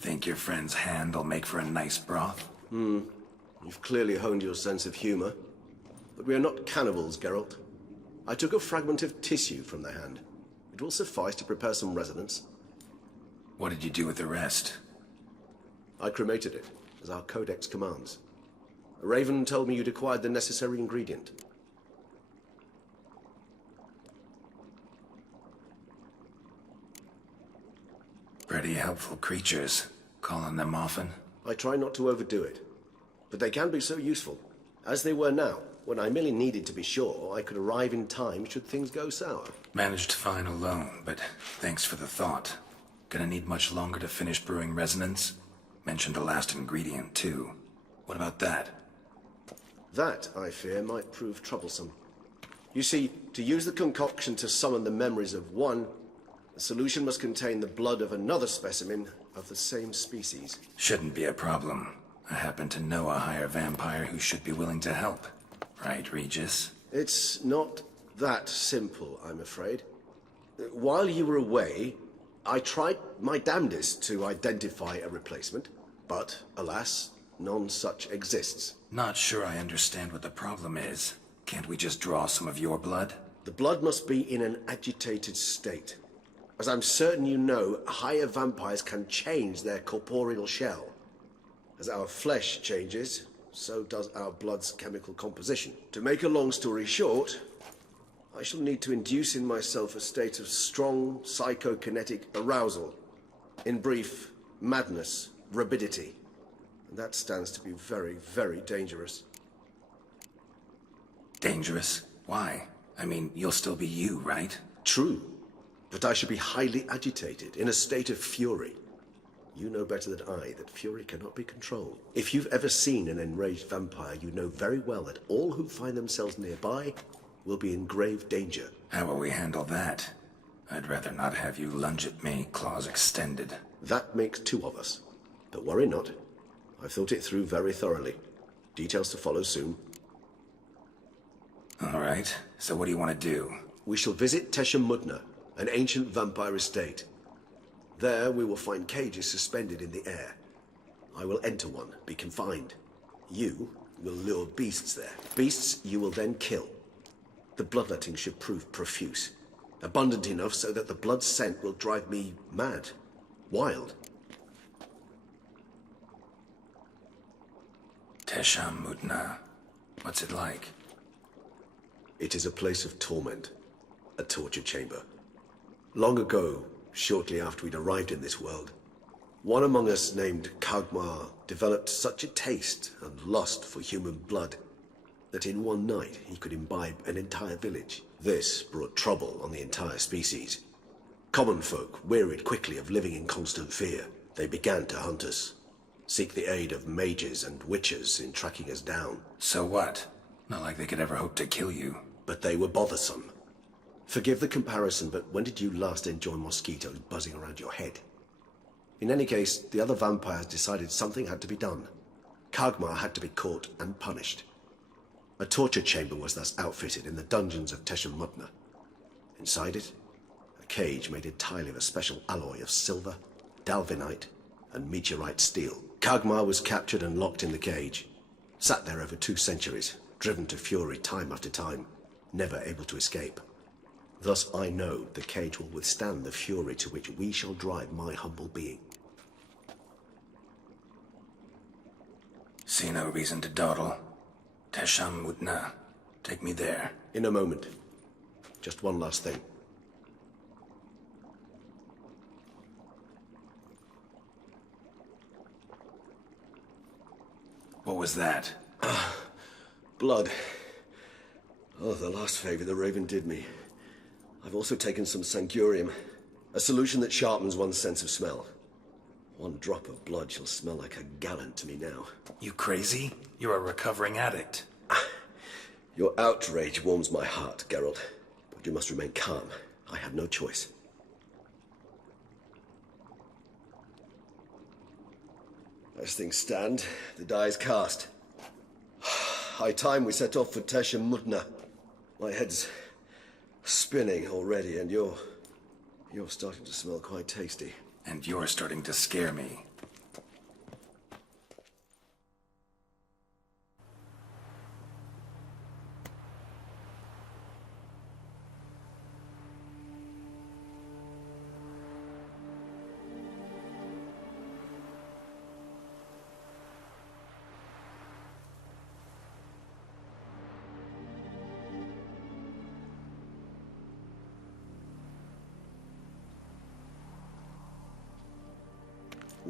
Think your friend's hand will make for a nice broth? You've clearly honed your sense of humor. But we are not cannibals, Geralt. I took a fragment of tissue from the hand. It will suffice to prepare some resonance. What did you do with the rest? I cremated it, as our codex commands. A raven told me you'd acquired the necessary ingredient. Pretty helpful creatures. Call on them often? I try not to overdo it. But they can be so useful. As they were now, when I merely needed to be sure I could arrive in time should things go sour. Managed fine alone, but thanks for the thought. Gonna need much longer to finish brewing resonance? Mentioned the last ingredient, too. What about that? That, I fear, might prove troublesome. You see, to use the concoction to summon the memories of one, the solution must contain the blood of another specimen of the same species. Shouldn't be a problem. I happen to know a higher vampire who should be willing to help. Right, Regis? It's not that simple, I'm afraid. While you were away, I tried my damnedest to identify a replacement, but alas, none such exists. Not sure I understand what the problem is. Can't we just draw some of your blood? The blood must be in an agitated state. As I'm certain you know, higher vampires can change their corporeal shell. As our flesh changes, so does our blood's chemical composition. To make a long story short, I shall need to induce in myself a state of strong psychokinetic arousal. In brief, madness, rabidity. And that stands to be very, very dangerous. Dangerous? Why? I mean, you'll still be you, right? True. But I should be highly agitated, in a state of fury. You know better than I that fury cannot be controlled. If you've ever seen an enraged vampire, you know very well that all who find themselves nearby will be in grave danger. How will we handle that? I'd rather not have you lunge at me, claws extended. That makes two of us. But worry not. I've thought it through very thoroughly. Details to follow soon. All right, so what do you want to do? We shall visit Teshamudna, an ancient vampire estate. There we will find cages suspended in the air. I will enter one, be confined. You will lure beasts there. Beasts you will then kill. The bloodletting should prove profuse. Abundant enough so that the blood scent will drive me mad. Wild. Teshamudna. What's it like? It is a place of torment. A torture chamber. Long ago, shortly after we'd arrived in this world, one among us named Kagmar developed such a taste and lust for human blood that in one night he could imbibe an entire village. This brought trouble on the entire species. Common folk wearied quickly of living in constant fear. They began to hunt us, seek the aid of mages and witches in tracking us down. So what? Not like they could ever hope to kill you. But they were bothersome. Forgive the comparison, but when did you last enjoy mosquitoes buzzing around your head? In any case, the other vampires decided something had to be done. Kagmar had to be caught and punished. A torture chamber was thus outfitted in the dungeons of Teshamudna. Inside it, a cage made entirely of a special alloy of silver, dalvinite, and meteorite steel. Kagmar was captured and locked in the cage. Sat there over 2 centuries, driven to fury time after time, never able to escape. Thus I know the cage will withstand the fury to which we shall drive my humble being. See no reason to dawdle. Teshamudna. Take me there. In a moment. Just one last thing. What was that? Blood. Oh, the last favor the Raven did me. I've also taken some sangurium, a solution that sharpens one's sense of smell. One drop of blood shall smell like a gallon to me now. You crazy? You're a recovering addict. Your outrage warms my heart, Geralt. But you must remain calm. I have no choice. As things stand, the die is cast. High time we set off for Teshamudna. My head's spinning already, and you're starting to smell quite tasty. And you're starting to scare me.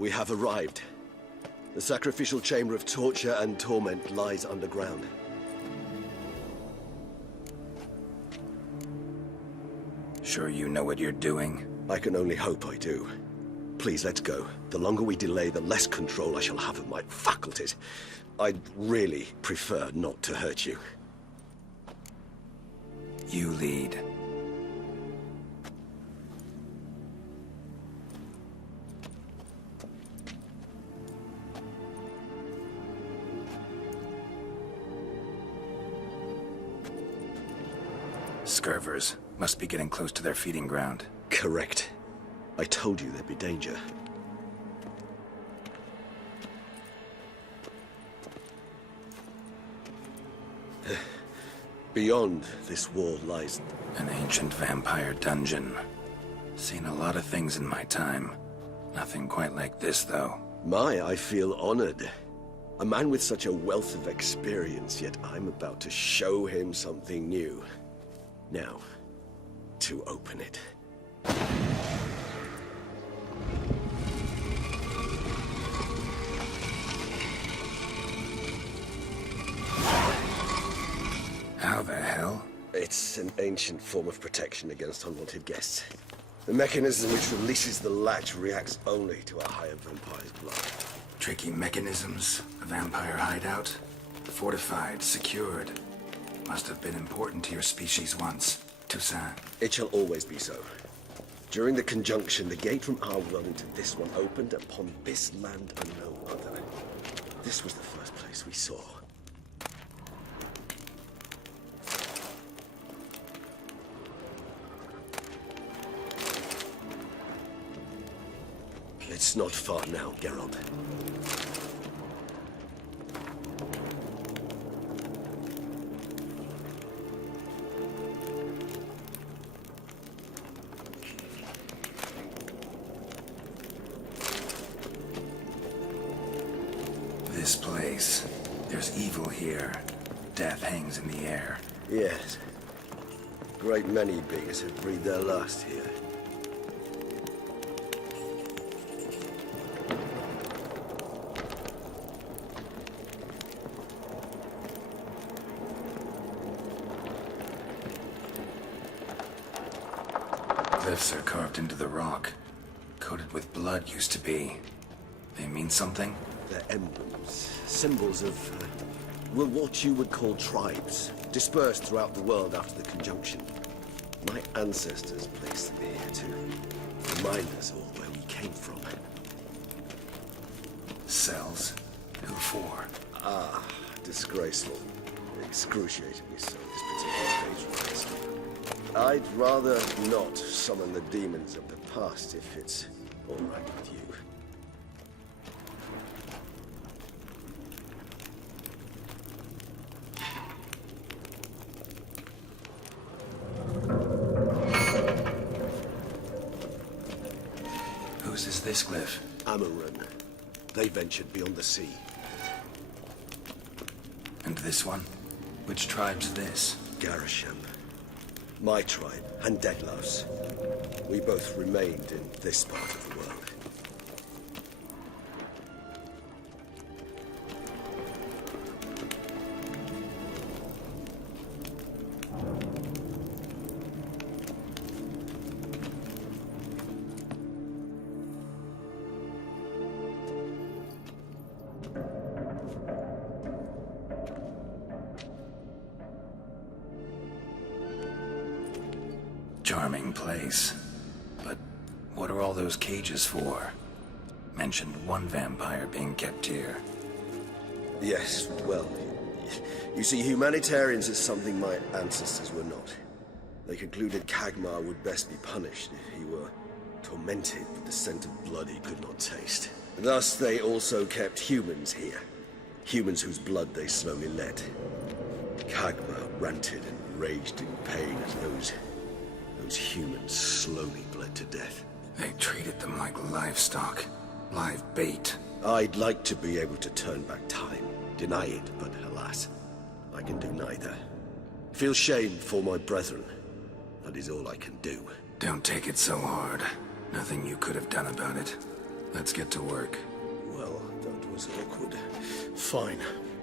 We have arrived. The sacrificial chamber of torture and torment lies underground. Sure you know what you're doing? I can only hope I do. Please, let's go. The longer we delay, the less control I shall have of my faculties. I'd really prefer not to hurt you. You lead. Scurvers. Must be getting close to their feeding ground. Correct. I told you there'd be danger. Beyond this wall lies... An ancient vampire dungeon. Seen a lot of things in my time. Nothing quite like this, though. I feel honored. A man with such a wealth of experience, yet I'm about to show him something new. Now, to open it. How the hell? It's an ancient form of protection against unwanted guests. The mechanism which releases the latch reacts only to a higher vampire's blood. Tricky mechanisms, a vampire hideout. Fortified, secured. Must have been important to your species once, Toussaint. It shall always be so. During the conjunction, the gate from our world into this one opened upon this land and no other. This was the first place we saw. It's not far now, Geralt. This place. There's evil here. Death hangs in the air. Yes. Great many beings have breathed their last here. Glyphs are carved into the rock. Coated with blood used to be. They mean something? They're emblems, symbols of, well, what you would call tribes, dispersed throughout the world after the conjunction. My ancestors placed them here to remind us all where we came from. Cells? Who for? Ah, disgraceful. Excruciatingly so, this particular page reads. I'd rather not summon the demons of the past if it's all right with you. Whose is this glyph? Amaran. They ventured beyond the sea. And this one? Which tribe's this? Garisham. My tribe, and Deadlouse. We both remained in this part of the world. Charming place. But what are all those cages for? Mentioned one vampire being kept here. Yes, well, you see, humanitarians is something my ancestors were not. They concluded Kagmar would best be punished if he were tormented with the scent of blood he could not taste. Thus, they also kept humans here. Humans whose blood they slowly led. Kagmar ranted and raged in pain as those humans slowly bled to death. They treated them like livestock. Live bait. I'd like to be able to turn back time, deny it, but alas, I can do neither. Feel shame for my brethren. That is all I can do. Don't take it so hard. Nothing you could have done about it. Let's get to work. Well, that was awkward. Fine.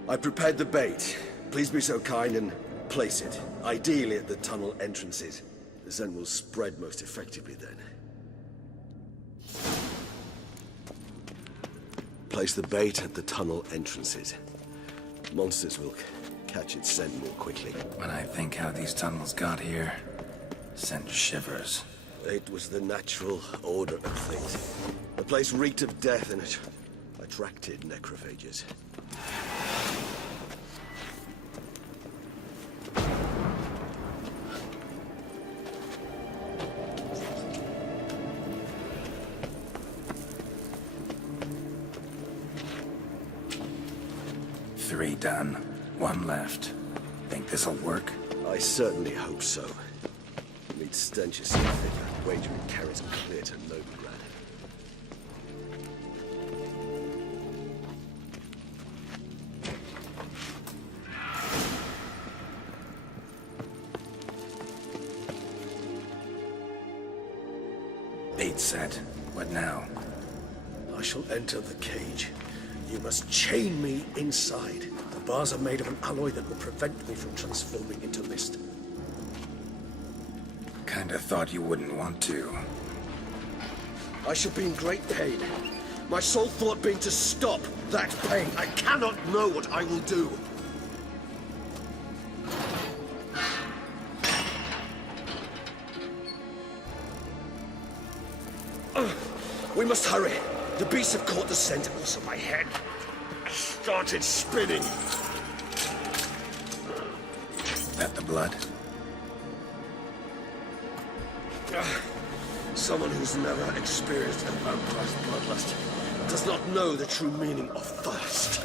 I prepared the bait. Please be so kind and place it, ideally at the tunnel entrances. The scent will spread most effectively then. Place the bait at the tunnel entrances. Monsters will catch its scent more quickly. When I think how these tunnels got here, sent shivers. It was the natural order of things. The place reeked of death and it attracted necrophages. Three done. One left. Think this'll work? I certainly hope so. Meat stench is so thick, I'd wager it carries them clear to Novigrad. Bait set. What now? I shall enter the cage. You must chain me inside. The bars are made of an alloy that will prevent me from transforming into mist. Kinda thought you wouldn't want to. I shall be in great pain. My sole thought being to stop that pain. I cannot know what I will do. We must hurry. The beasts have caught the scent, and also my head. I started spinning. That the blood? Someone who's never experienced a vampire's bloodlust does not know the true meaning of thirst.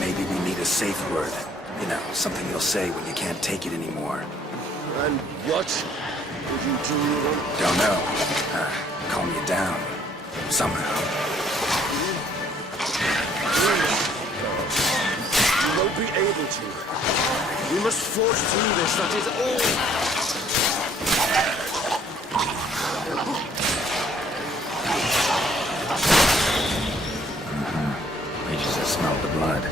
Maybe we need a safe word. You know, something you'll say when you can't take it anymore. And what would you do? Don't know. Calm you down. Somehow. You won't be able to. We must forge through this, that is all. I just smelled the blood.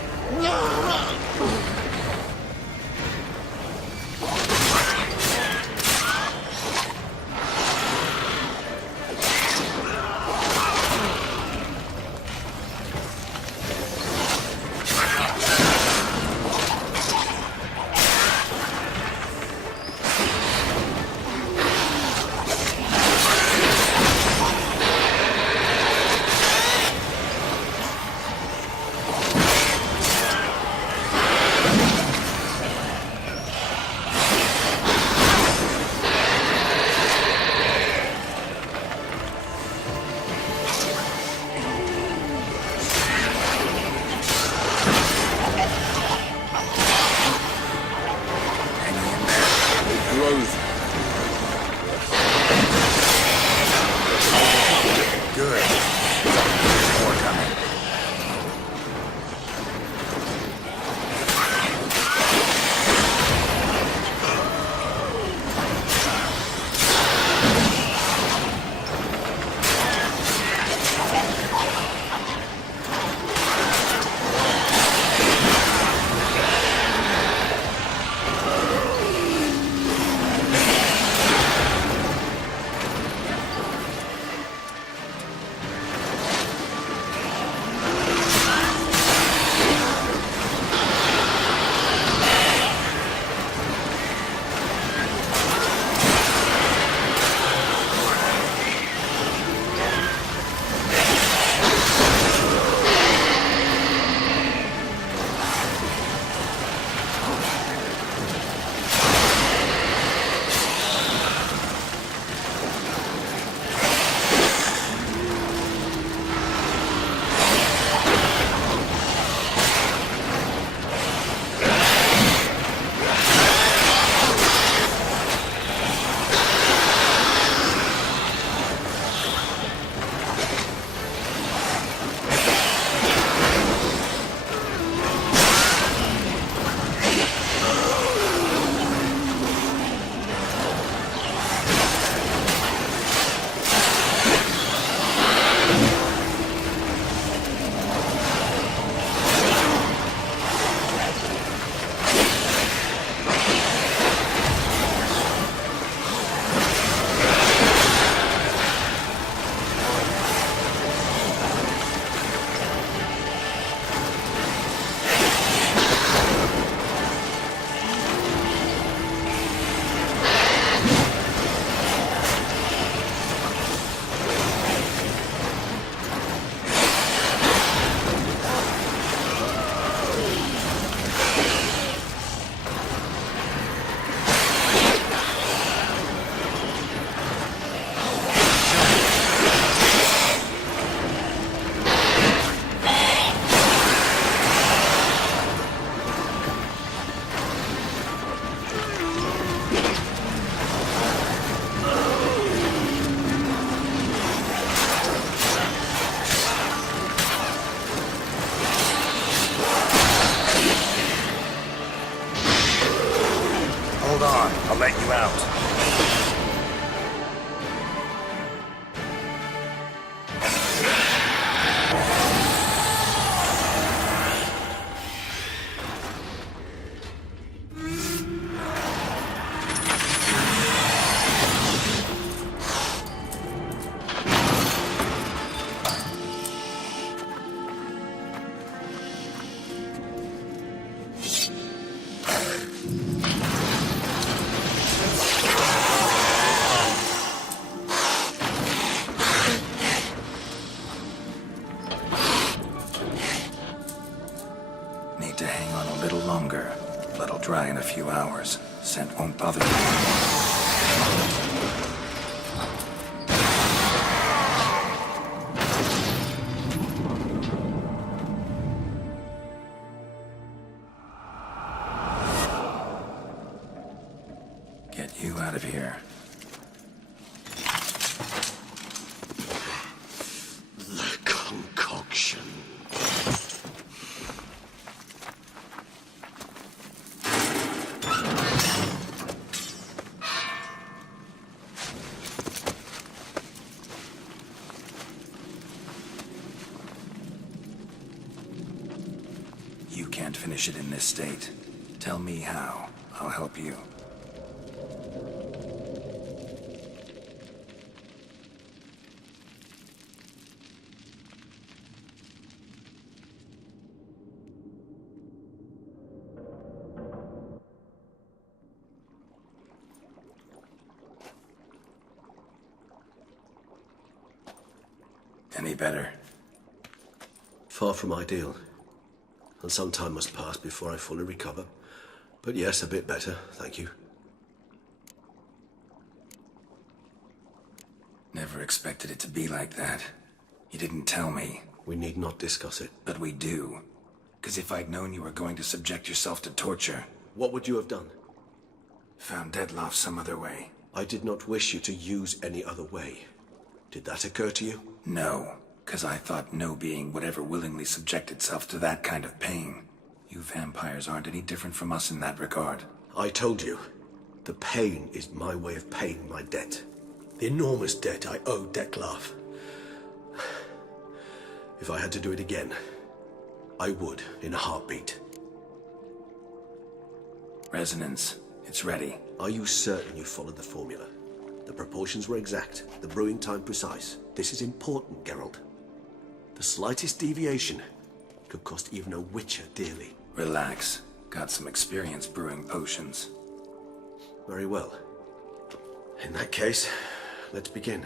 dry in a few hours. Scent won't bother you. Get you out of here. The concoction. You can't finish it in this state. Tell me how. I'll help you. Any better? Far from ideal. And some time must pass before I fully recover. But yes, a bit better, thank you. Never expected it to be like that. You didn't tell me. We need not discuss it. But we do. Because if I'd known you were going to subject yourself to torture... What would you have done? Found Dettlaff some other way. I did not wish you to use any other way. Did that occur to you? No, because I thought no being would ever willingly subject itself to that kind of pain. You vampires aren't any different from us in that regard. I told you, the pain is my way of paying my debt. The enormous debt I owe Dettlaff. If I had to do it again, I would in a heartbeat. Resonance, it's ready. Are you certain you followed the formula? The proportions were exact, the brewing time precise. This is important, Geralt. The slightest deviation could cost even a witcher dearly. Relax. Got some experience brewing potions. Very well. In that case, let's begin.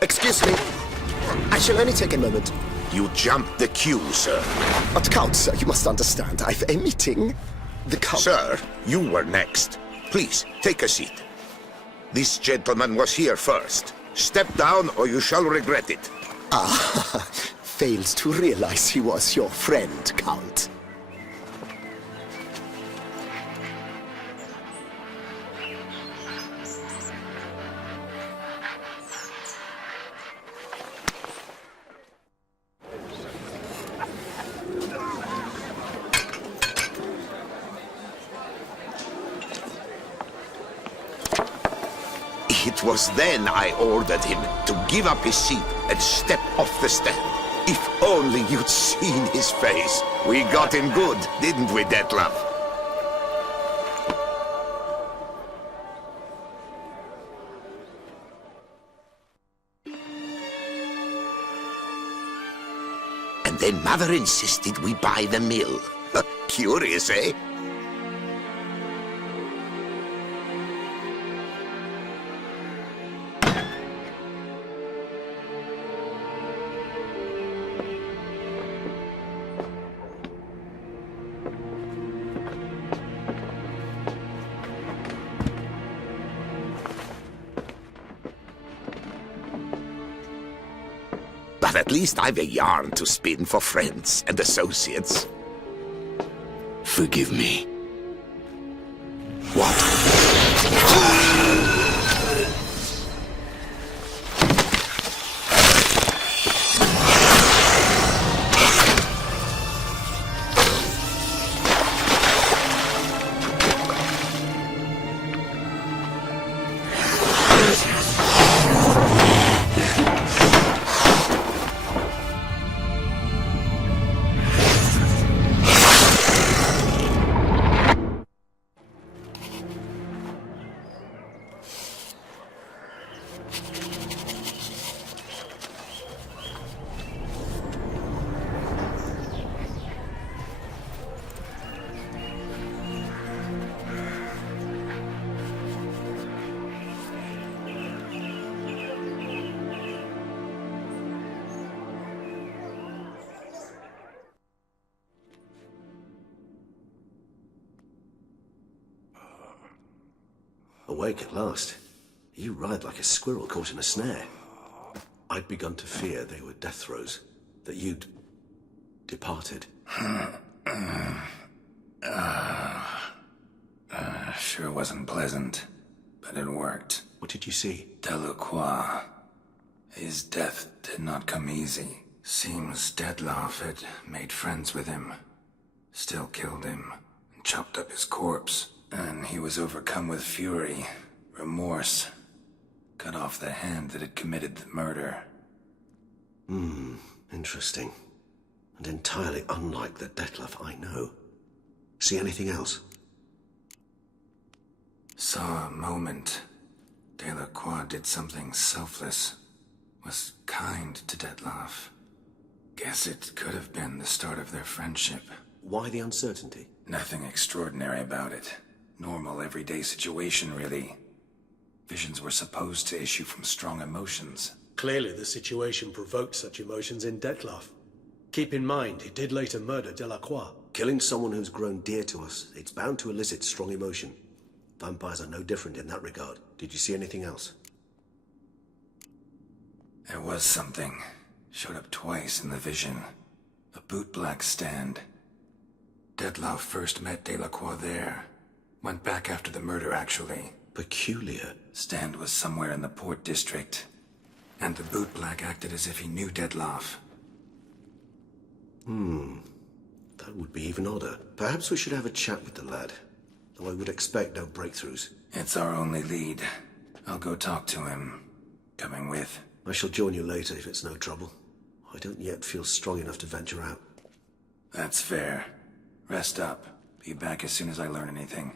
Excuse me. I shall only take a moment. You jumped the queue, sir. But Count, sir, you must understand. I've a meeting. The Count... Sir, you were next. Please, take a seat. This gentleman was here first. Step down or you shall regret it. Ah, fails to realize he was your friend, Count. It was then I ordered him to give up his seat and step off the stand. If only you'd seen his face. We got him good, didn't we, Dettlaff? And then Mother insisted we buy the mill. Curious, eh? But at least I've a yarn to spin for friends and associates. Forgive me. What? awake at last. You writhed like a squirrel caught in a snare. I'd begun to fear they were death throes, that you'd departed. Sure wasn't pleasant, but it worked. What did you see? Delacroix. His death did not come easy. Seems Dettlaff had made friends with him. Still killed him, and chopped up his corpse. And he was overcome with fury, remorse. Cut off the hand that had committed the murder. Interesting. And entirely unlike the Dettlaff I know. See anything else? Saw a moment. Delacroix did something selfless. Was kind to Dettlaff. Guess it could have been the start of their friendship. Why the uncertainty? Nothing extraordinary about it. Normal, everyday situation, really. Visions were supposed to issue from strong emotions. Clearly the situation provoked such emotions in Dettlaff. Keep in mind, he did later murder Delacroix. Killing someone who's grown dear to us, it's bound to elicit strong emotion. Vampires are no different in that regard. Did you see anything else? There was something. Showed up twice in the vision. A bootblack stand. Dettlaff first met Delacroix there. Went back after the murder, actually. Peculiar. Stand was somewhere in the Port District. And the bootblack acted as if he knew Dettlaff. That would be even odder. Perhaps we should have a chat with the lad. Though I would expect no breakthroughs. It's our only lead. I'll go talk to him. Coming with. I shall join you later if it's no trouble. I don't yet feel strong enough to venture out. That's fair. Rest up. Be back as soon as I learn anything.